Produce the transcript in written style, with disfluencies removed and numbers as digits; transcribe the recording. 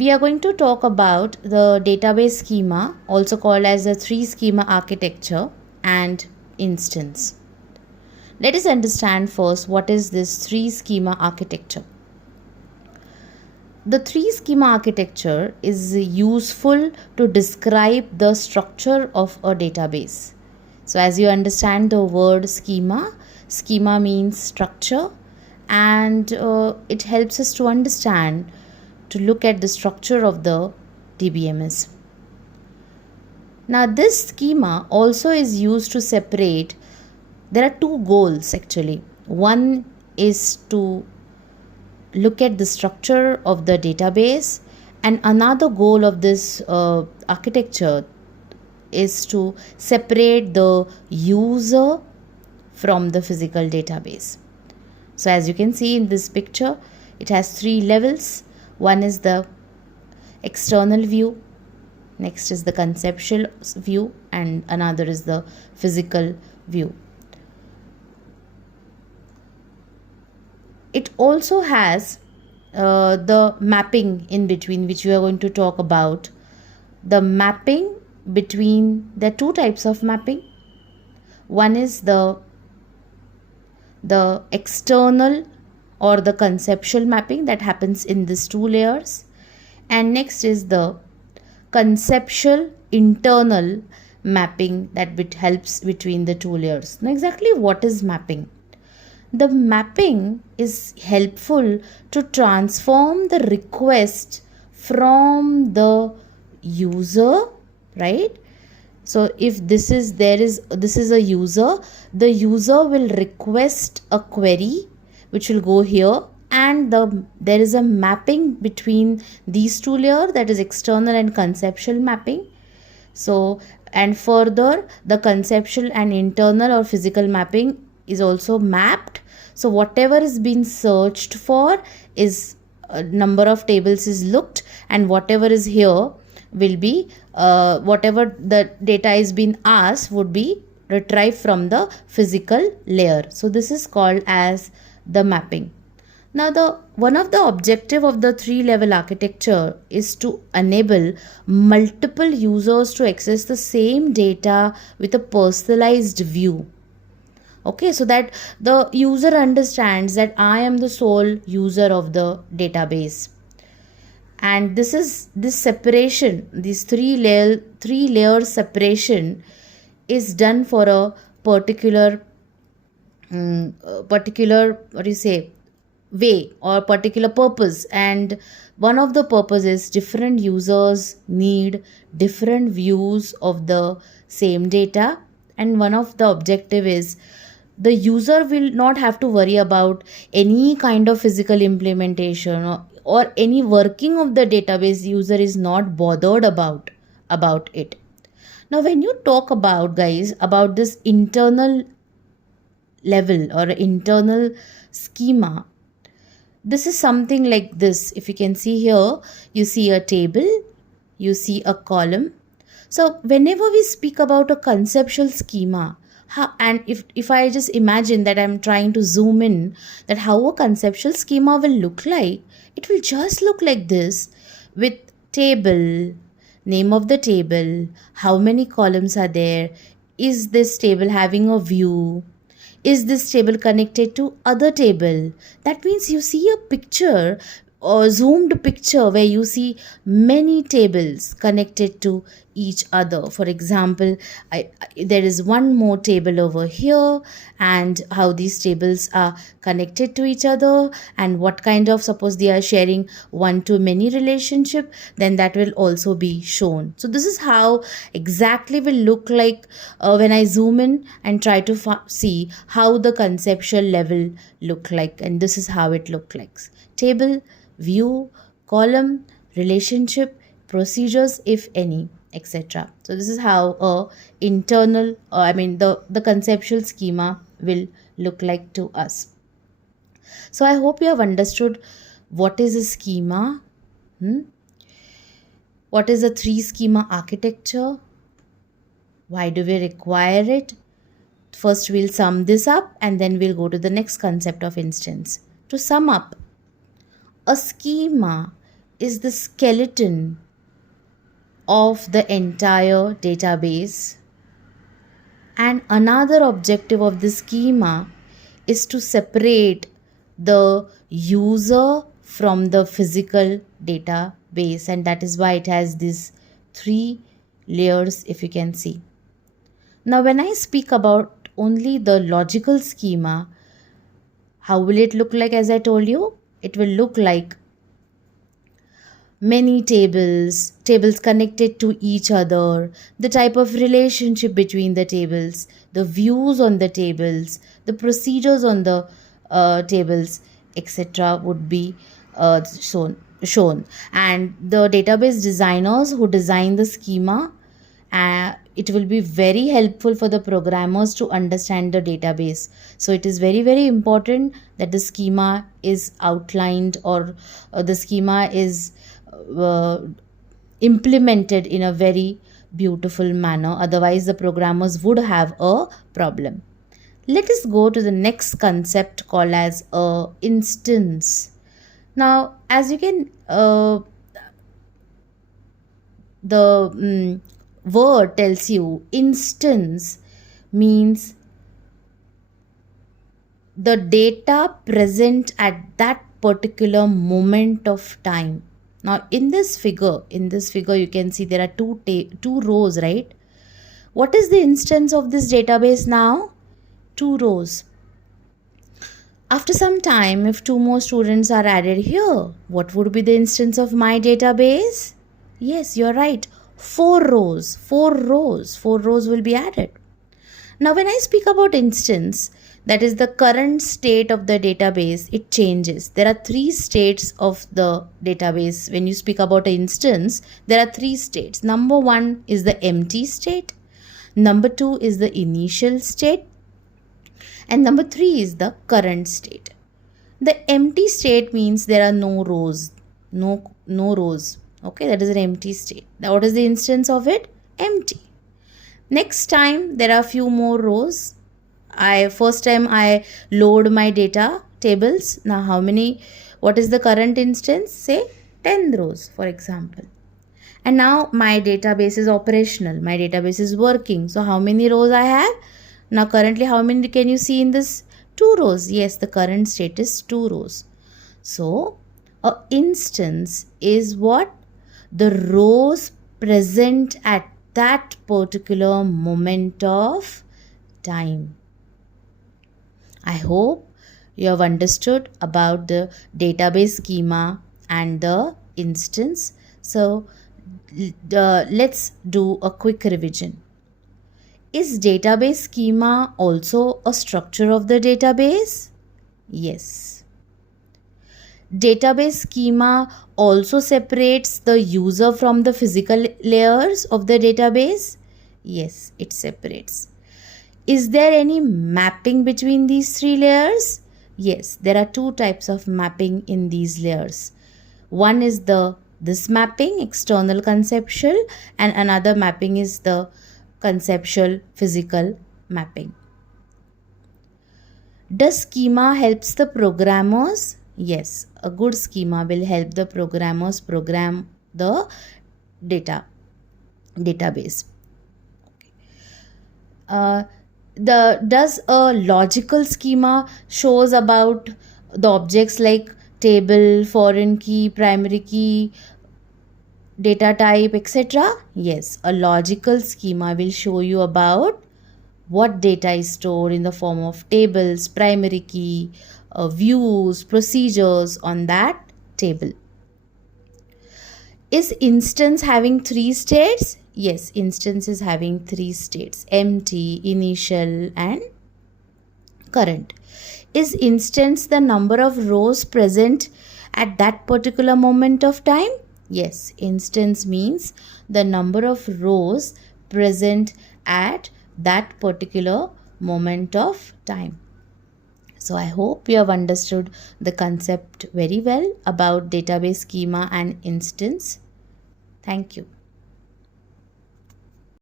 We are going to talk about the database schema, also called as the three schema architecture and instance. Let us understand first what is this three schema architecture. The three schema architecture is useful to describe the structure of a database. So as you understand the word schema, schema means structure, and it helps us to understand, to look at the structure of the DBMS. Now this schema also is used to separate, there are two goals actually. One is to look at the structure of the database, and another goal of this architecture is to separate the user from the physical database. So as you can see in this picture, it has three levels. One is the external view, next is the conceptual view, and another is the physical view. It also has the mapping in between, which we are going to talk about. The mapping between, there are two types of mapping. One is the external or the conceptual mapping that happens in these two layers, and next is the conceptual internal mapping that helps between the two layers. Now exactly what is mapping? The mapping is helpful to transform the request from the user, right? So if this is a user, the user will request a query which will go here, and there is a mapping between these two layers, that is external and conceptual mapping. So, and further the conceptual and internal or physical mapping is also mapped. So whatever is being searched for is a number of tables is looked, and whatever is here will be whatever the data is being asked would be retrieved from the physical layer. So this is called as the mapping. Now one of the objective of the three level architecture is to enable multiple users to access the same data with a personalized view. Okay, so that the user understands that I am the sole user of the database. And this separation, this three layer separation is done for a particular way or particular purpose. And one of the purposes, different users need different views of the same data, and one of the objective is the user will not have to worry about any kind of physical implementation or any working of the database. User is not bothered about it. Now when you talk about, guys, about this internal level or internal schema, this is something like this. If you can see here, you see a table, you see a column. So whenever we speak about a conceptual schema, and if I just imagine that I'm trying to zoom in, that how a conceptual schema will look like, it will just look like this, with table, name of the table, how many columns are there, is this table having a view, is this table connected to other table. That means you see a picture or zoomed picture where you see many tables connected to each other. For example, there is one more table over here, and how these tables are connected to each other, and what kind of, suppose they are sharing one-to-many relationship, then that will also be shown. So this is how exactly will look like when I zoom in and try to see how the conceptual level look like, and this is how it look like. Table, view, column, relationship, procedures if any, etc. So this is how the conceptual schema will look like to us. So I hope you have understood what is a schema, what is a three schema architecture, why do we require it. First we'll sum this up, and then we'll go to the next concept of instance. To sum up, a schema is the skeleton of the entire database, and another objective of the schema is to separate the user from the physical database, and that is why it has these 3 layers, if you can see. Now when I speak about only the logical schema, how will it look like? As I told you, it will look like many tables connected to each other, the type of relationship between the tables, the views on the tables, the procedures on the tables, etc. would be shown. And the database designers who design the schema, it will be very helpful for the programmers to understand the database. So it is very, very important that the schema is outlined, or the schema is implemented in a very beautiful manner. Otherwise, the programmers would have a problem. Let us go to the next concept called as a instance. Now, as you can, the word tells you instance means the data present at that particular moment of time. Now in this figure you can see there are two rows, right? What is the instance of this database now? 2 rows. After some time, if 2 more students are added here, what would be the instance of my database? Yes, you're right. 4 rows. 4 rows will be added. Now when I speak about instance, that is the current state of the database, it changes. There are 3 states of the database. When you speak about an instance, there are 3 states. Number 1 is the empty state. Number 2 is the initial state. And number 3 is the current state. The empty state means there are no rows. No rows. Okay, that is an empty state. Now what is the instance of it? Empty. Next time there are few more rows. First time I load my data tables. Now what is the current instance? Say 10 rows, for example. And now my database is operational. My database is working. So how many rows I have? Now currently how many can you see in this? 2 rows. Yes, the current state is 2 rows. So a instance is what? The rows present at that particular moment of time. I hope you have understood about the database schema and the instance. So let's do a quick revision. Is database schema also a structure of the database? Yes. Database schema also separates the user from the physical layers of the database? Yes, it separates. Is there any mapping between these 3 layers? Yes, there are 2 types of mapping in these layers. One is this mapping, external conceptual, and another mapping is the conceptual physical mapping. Does schema helps the programmers? Yes, a good schema will help the programmers program the database. Does a logical schema shows about the objects like table, foreign key, primary key, data type, etc.? Yes, a logical schema will show you about what data is stored in the form of tables, primary key, views, procedures on that table. Is instance having 3 states? Yes, instance is having 3 states: empty, initial, and current. Is instance the number of rows present at that particular moment of time? Yes, instance means the number of rows present at that particular moment of time. So I hope you have understood the concept very well about database schema and instance. Thank you.